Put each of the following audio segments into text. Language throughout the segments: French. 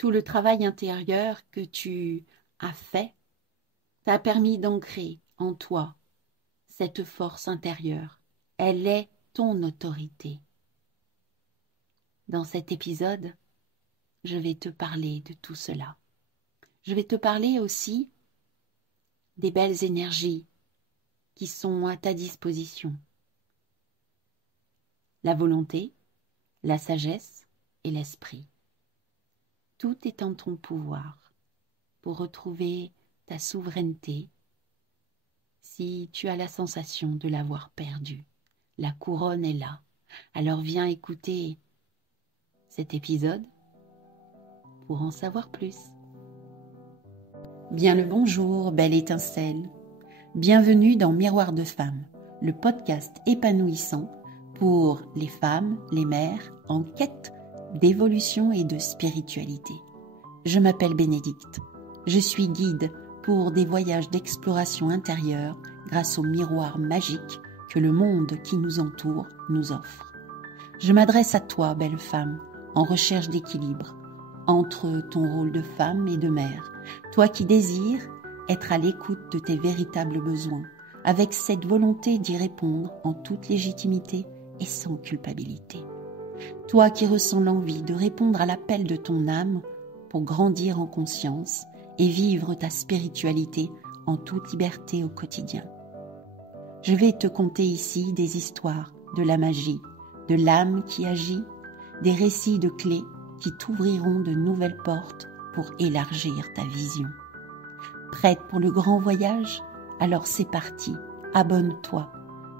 Tout le travail intérieur que tu as fait t'a permis d'ancrer en toi cette force intérieure. Elle est ton autorité. Dans cet épisode, je vais te parler de tout cela. Je vais te parler aussi des belles énergies qui sont à ta disposition. La volonté, la sagesse et l'esprit. Tout est en ton pouvoir pour retrouver ta souveraineté si tu as la sensation de l'avoir perdue. La couronne est là. Alors viens écouter cet épisode pour en savoir plus. Bien le bonjour, belle étincelle. Bienvenue dans Miroir de Femme, le podcast épanouissant pour les femmes, les mères en quête d'évolution et de spiritualité. Je m'appelle Bénédicte. Je suis guide pour des voyages d'exploration intérieure grâce au miroir magique que le monde qui nous entoure nous offre. Je m'adresse à toi, belle femme, en recherche d'équilibre entre ton rôle de femme et de mère, toi qui désires être à l'écoute de tes véritables besoins, avec cette volonté d'y répondre en toute légitimité et sans culpabilité. Toi qui ressens l'envie de répondre à l'appel de ton âme pour grandir en conscience et vivre ta spiritualité en toute liberté au quotidien. Je vais te conter ici des histoires de la magie, de l'âme qui agit, des récits de clés qui t'ouvriront de nouvelles portes pour élargir ta vision. Prête pour le grand voyage? Alors c'est parti, abonne-toi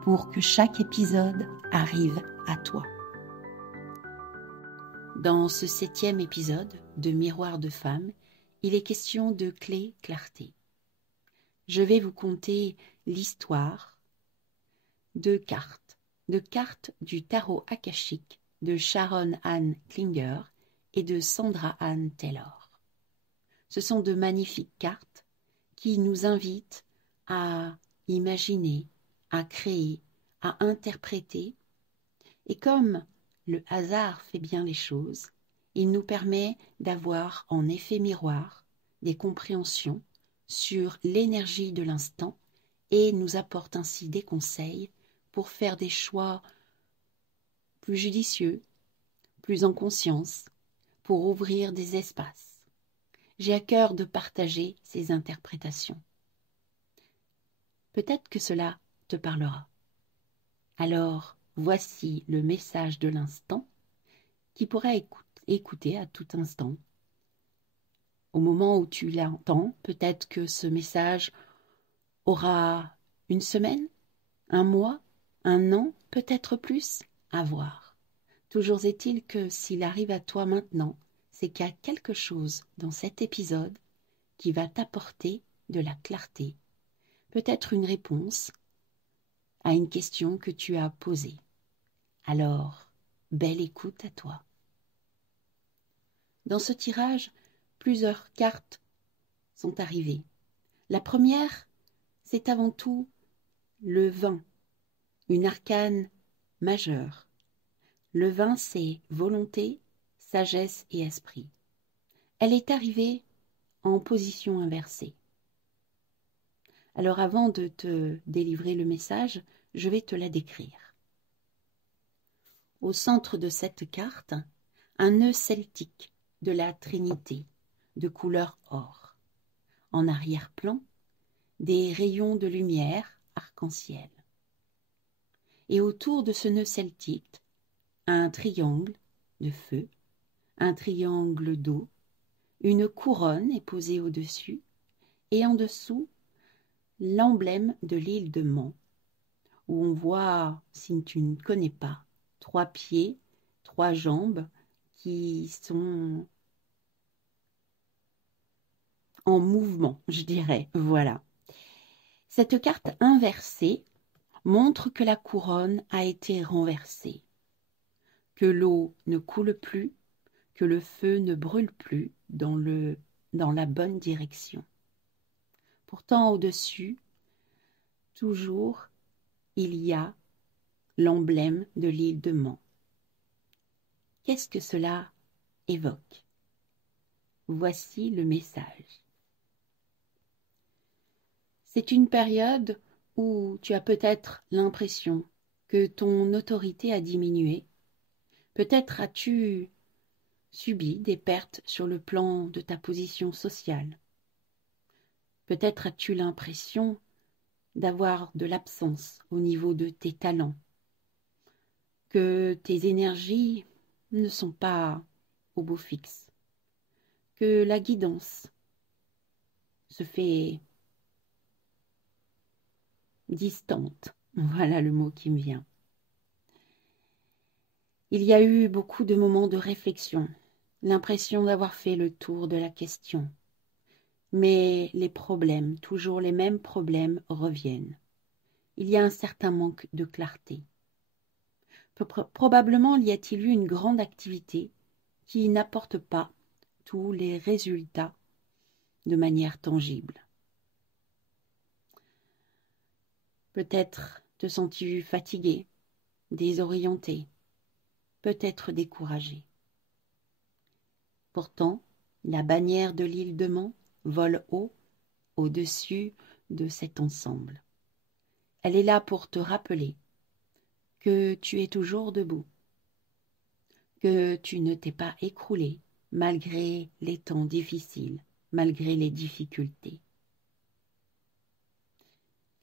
pour que chaque épisode arrive à toi. Dans ce 7e épisode de Miroir de Femme, il est question de clé clarté. Je vais vous conter l'histoire de cartes du tarot akashique de Sharon Ann Klinger et de Sandra Ann Taylor. Ce sont de magnifiques cartes qui nous invitent à imaginer, à créer, à interpréter. Et comme le hasard fait bien les choses, il nous permet d'avoir en effet miroir des compréhensions sur l'énergie de l'instant et nous apporte ainsi des conseils pour faire des choix plus judicieux, plus en conscience, pour ouvrir des espaces. J'ai à cœur de partager ces interprétations. Peut-être que cela te parlera. Alors, voici le message de l'instant qui pourra écouter à tout instant. Au moment où tu l'entends, peut-être que ce message aura une semaine, un mois, un an, peut-être plus, à voir. Toujours est-il que s'il arrive à toi maintenant, c'est qu'il y a quelque chose dans cet épisode qui va t'apporter de la clarté, peut-être une réponse à une question que tu as posée. Alors, belle écoute à toi. Dans ce tirage, plusieurs cartes sont arrivées. La première, c'est avant tout le 20, une arcane majeure. Le 20, c'est volonté, sagesse et esprit. Elle est arrivée en position inversée. Alors avant de te délivrer le message, je vais te la décrire. Au centre de cette carte, un nœud celtique de la Trinité, de couleur or. En arrière-plan, des rayons de lumière arc-en-ciel. Et autour de ce nœud celtique, un triangle de feu, un triangle d'eau, une couronne est posée au-dessus, et en dessous, l'emblème de l'île de Man, où on voit, si tu ne connais pas, 3 pieds, 3 jambes qui sont en mouvement, je dirais, voilà. Cette carte inversée montre que la couronne a été renversée, que l'eau ne coule plus, que le feu ne brûle plus dans la bonne direction. Pourtant, au-dessus, toujours, il y a l'emblème de l'île de Man. Qu'est-ce que cela évoque? voici le message. C'est une période où tu as peut-être l'impression que ton autorité a diminué. Peut-être as-tu subi des pertes sur le plan de ta position sociale. Peut-être as-tu l'impression d'avoir de l'absence au niveau de tes talents, que tes énergies ne sont pas au beau fixe, que la guidance se fait distante. Voilà le mot qui me vient. Il y a eu beaucoup de moments de réflexion, l'impression d'avoir fait le tour de la question. Mais les problèmes, toujours les mêmes problèmes, reviennent. Il y a un certain manque de clarté. Probablement y a-t-il eu une grande activité qui n'apporte pas tous les résultats de manière tangible. Peut-être te sens-tu fatigué, désorienté, peut-être découragé. Pourtant, la bannière de l'île de Man vole haut au-dessus de cet ensemble. Elle est là pour te rappeler que tu es toujours debout, que tu ne t'es pas écroulé malgré les temps difficiles, malgré les difficultés.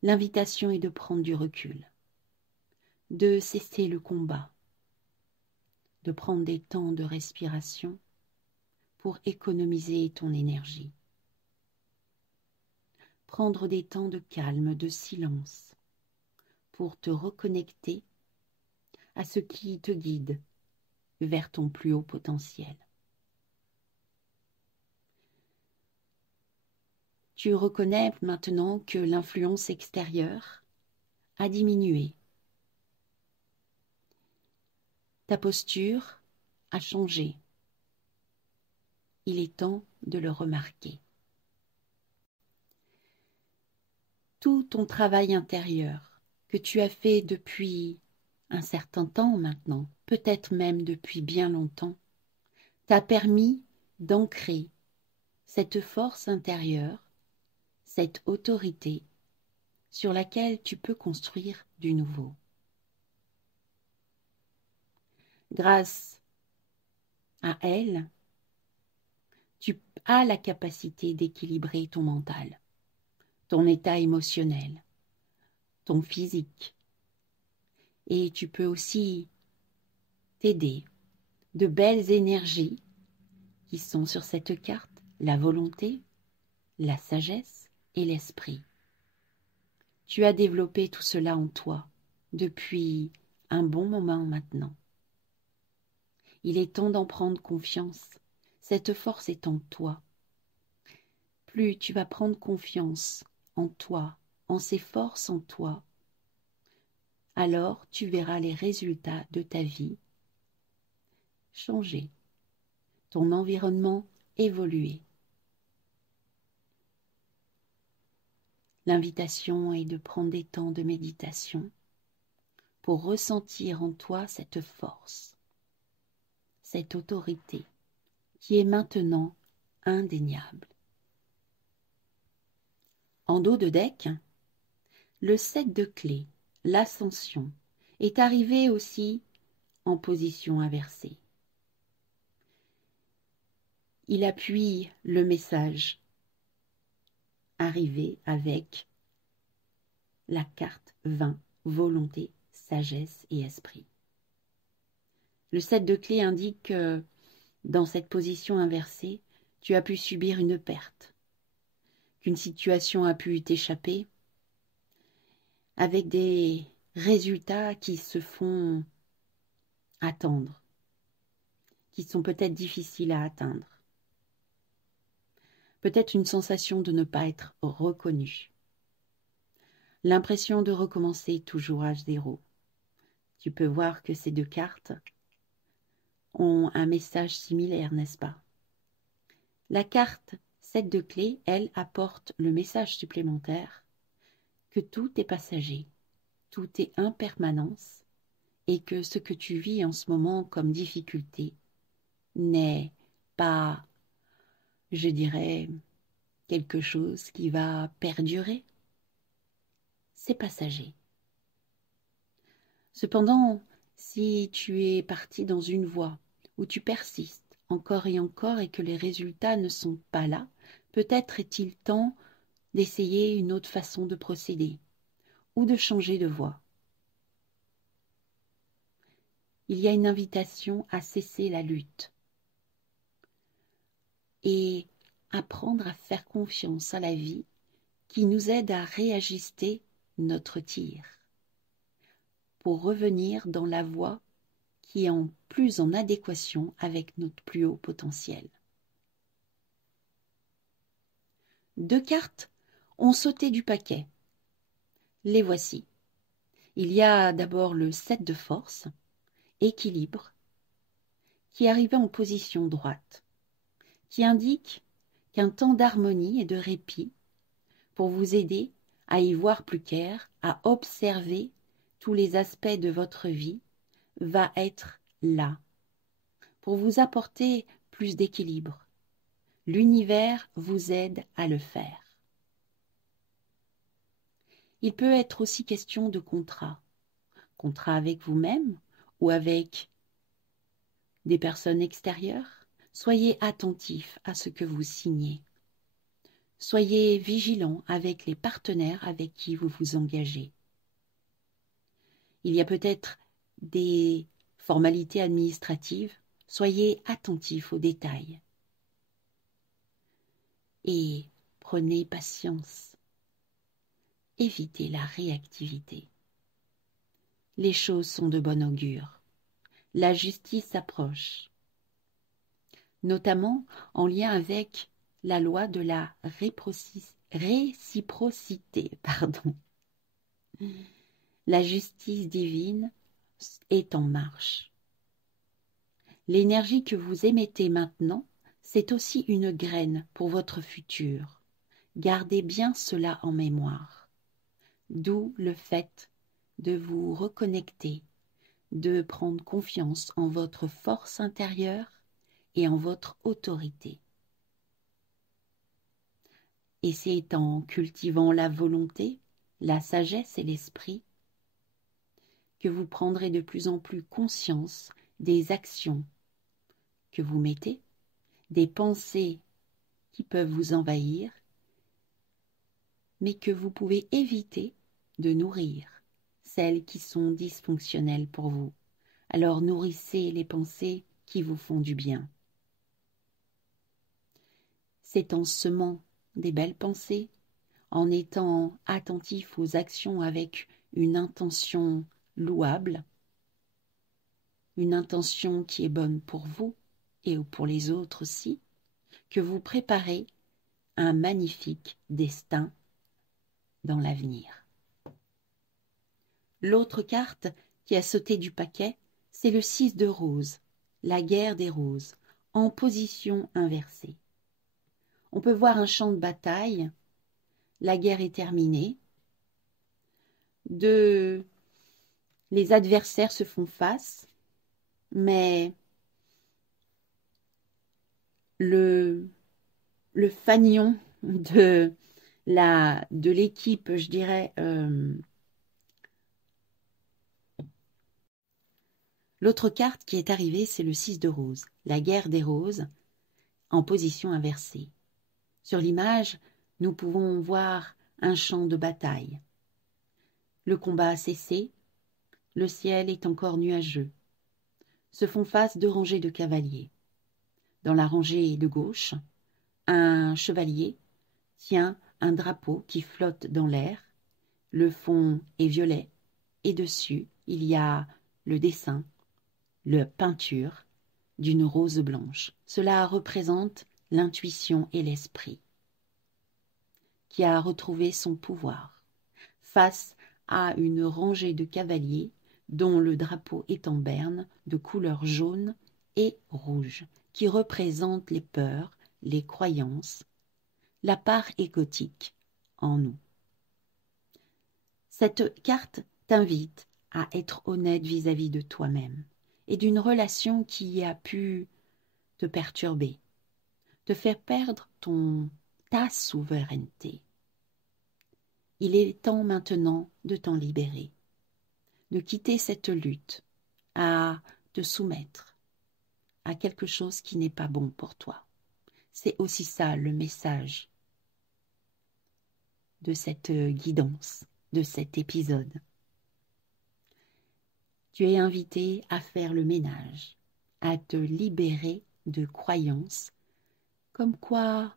L'invitation est de prendre du recul, de cesser le combat, de prendre des temps de respiration pour économiser ton énergie. Prendre des temps de calme, de silence, pour te reconnecter à ce qui te guide vers ton plus haut potentiel. Tu reconnais maintenant que l'influence extérieure a diminué. Ta posture a changé. Il est temps de le remarquer. Tout ton travail intérieur que tu as fait depuis un certain temps maintenant, peut-être même depuis bien longtemps, t'a permis d'ancrer cette force intérieure, cette autorité sur laquelle tu peux construire du nouveau. Grâce à elle, tu as la capacité d'équilibrer ton mental, ton état émotionnel, ton physique. Et tu peux aussi t'aider de belles énergies qui sont sur cette carte, la volonté, la sagesse et l'esprit. Tu as développé tout cela en toi depuis un bon moment maintenant. Il est temps d'en prendre confiance. Cette force est en toi. Plus tu vas prendre confiance en toi, en ces forces en toi, alors tu verras les résultats de ta vie changer, ton environnement évoluer. L'invitation est de prendre des temps de méditation pour ressentir en toi cette force, cette autorité qui est maintenant indéniable. En dos de deck, le 7 de clés, l'ascension, est arrivé aussi en position inversée. Il appuie le message arrivé avec la carte 20, volonté, sagesse et esprit. Le 7 de clés indique que dans cette position inversée, tu as pu subir une perte, qu'une situation a pu t'échapper, avec des résultats qui se font attendre, qui sont peut-être difficiles à atteindre. Peut-être une sensation de ne pas être reconnu. L'impression de recommencer toujours à zéro. Tu peux voir que ces deux cartes ont un message similaire, n'est-ce pas? La carte 7 de clés, elle, apporte le message supplémentaire que tout est passager, tout est impermanence et que ce que tu vis en ce moment comme difficulté n'est pas je dirais, quelque chose qui va perdurer. C'est passager. Cependant, si tu es parti dans une voie où tu persistes encore et que les résultats ne sont pas là, peut-être est-il temps d'essayer une autre façon de procéder ou de changer de voie. Il y a une invitation à cesser la lutte et apprendre à faire confiance à la vie qui nous aide à réajuster notre tir pour revenir dans la voie qui est plus en adéquation avec notre plus haut potentiel. 2 cartes ont sauté du paquet. Les voici. Il y a d'abord le 7 de force, équilibre, qui arrive en position droite, qui indique qu'un temps d'harmonie et de répit pour vous aider à y voir plus clair, à observer tous les aspects de votre vie, va être là, pour vous apporter plus d'équilibre. L'univers vous aide à le faire. Il peut être aussi question de contrat avec vous-même ou avec des personnes extérieures. Soyez attentif à ce que vous signez. Soyez vigilant avec les partenaires avec qui vous vous engagez. Il y a peut-être des formalités administratives. Soyez attentif aux détails. Et prenez patience. Évitez la réactivité. Les choses sont de bon augure. La justice approche, notamment en lien avec la loi de la réciprocité. La justice divine est en marche. L'énergie que vous émettez maintenant, c'est aussi une graine pour votre futur. Gardez bien cela en mémoire. D'où le fait de vous reconnecter, de prendre confiance en votre force intérieure et en votre autorité. Et c'est en cultivant la volonté, la sagesse et l'esprit que vous prendrez de plus en plus conscience des actions que vous mettez, des pensées qui peuvent vous envahir, mais que vous pouvez éviter de nourrir, celles qui sont dysfonctionnelles pour vous. Alors nourrissez les pensées qui vous font du bien. C'est en semant des belles pensées, en étant attentif aux actions avec une intention louable, une intention qui est bonne pour vous et pour les autres aussi, que vous préparez un magnifique destin dans l'avenir. L'autre carte qui a sauté du paquet, c'est le 6 de rose, la guerre des roses, en position inversée. On peut voir un champ de bataille, la guerre est terminée, les adversaires se font face, mais le fanion de l'équipe, je dirais, l'autre carte qui est arrivée, c'est le 6 de rose, la guerre des roses, en position inversée. Sur l'image, nous pouvons voir un champ de bataille. Le combat a cessé, le ciel est encore nuageux. Se font face 2 rangées de cavaliers. Dans la rangée de gauche, un chevalier tient un drapeau qui flotte dans l'air. Le fond est violet et dessus, il y a le dessin, la peinture d'une rose blanche. Cela représente l'intuition et l'esprit qui a retrouvé son pouvoir face à une rangée de cavaliers dont le drapeau est en berne de couleur jaune et rouge, qui représente les peurs, les croyances, la part égotique en nous. Cette carte t'invite à être honnête vis-à-vis de toi-même et d'une relation qui a pu te perturber, te faire perdre ta souveraineté. Il est temps maintenant de t'en libérer, de quitter cette lutte à te soumettre à quelque chose qui n'est pas bon pour toi. C'est aussi ça le message de cette guidance, de cet épisode. Tu es invité à faire le ménage, à te libérer de croyances comme quoi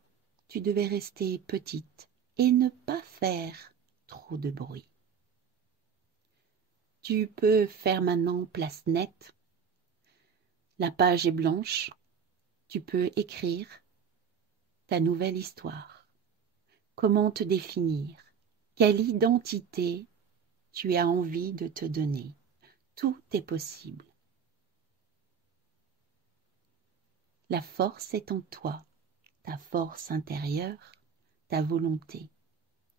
tu devais rester petite et ne pas faire trop de bruit. Tu peux faire maintenant place nette. La page est blanche. Tu peux écrire ta nouvelle histoire. Comment te définir? Quelle identité tu as envie de te donner? Tout est possible. La force est en toi, ta force intérieure, ta volonté.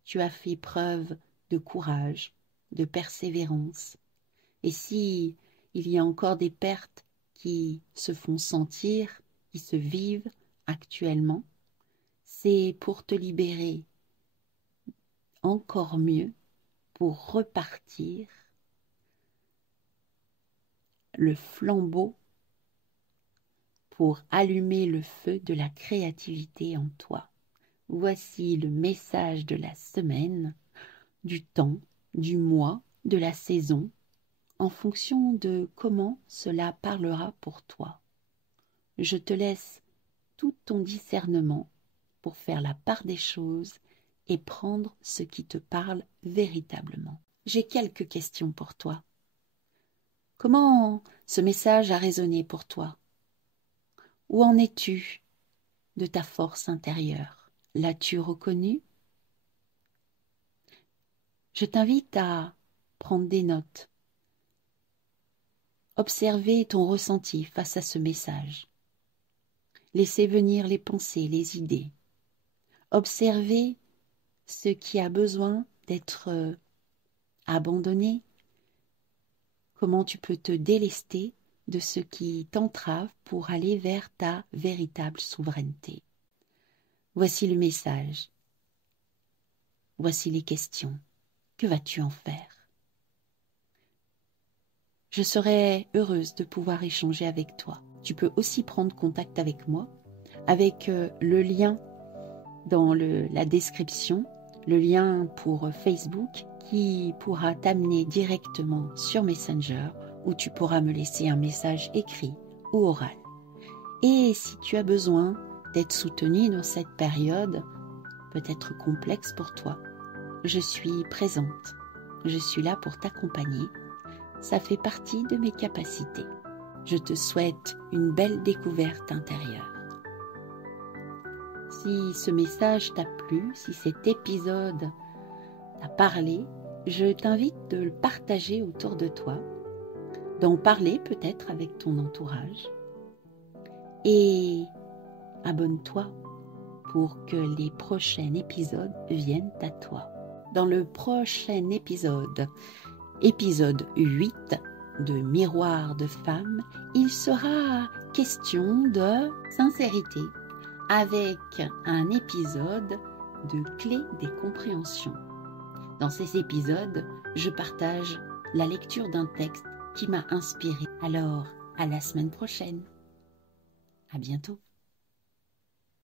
Tu as fait preuve de courage, de persévérance. Et si il y a encore des pertes qui se font sentir, qui se vivent actuellement, c'est pour te libérer encore mieux, pour repartir le flambeau, pour allumer le feu de la créativité en toi. Voici le message de la semaine, du temps, du mois, de la saison, en fonction de comment cela parlera pour toi. Je te laisse tout ton discernement pour faire la part des choses et prendre ce qui te parle véritablement. J'ai quelques questions pour toi. Comment ce message a résonné pour toi? Où en es-tu de ta force intérieure? L'as-tu reconnue? Je t'invite à prendre des notes. Observer ton ressenti face à ce message. Laisser venir les pensées, les idées. Observer ce qui a besoin d'être abandonné. Comment tu peux te délester de ce qui t'entrave pour aller vers ta véritable souveraineté. Voici le message. Voici les questions. Que vas-tu en faire? Je serais heureuse de pouvoir échanger avec toi. Tu peux aussi prendre contact avec moi, avec le lien dans la description, le lien pour Facebook qui pourra t'amener directement sur Messenger où tu pourras me laisser un message écrit ou oral. Et si tu as besoin d'être soutenu dans cette période peut-être complexe pour toi, je suis présente. Je suis là pour t'accompagner. Ça fait partie de mes capacités. Je te souhaite une belle découverte intérieure. Si ce message t'a plu, si cet épisode t'a parlé, je t'invite de le partager autour de toi, d'en parler peut-être avec ton entourage. Et abonne-toi pour que les prochains épisodes viennent à toi. Dans le prochain épisode 8 de Miroir de femme, il sera question de sincérité avec un épisode de Clés des compréhensions. Dans ces épisodes, je partage la lecture d'un texte qui m'a inspirée. Alors, à la semaine prochaine. À bientôt.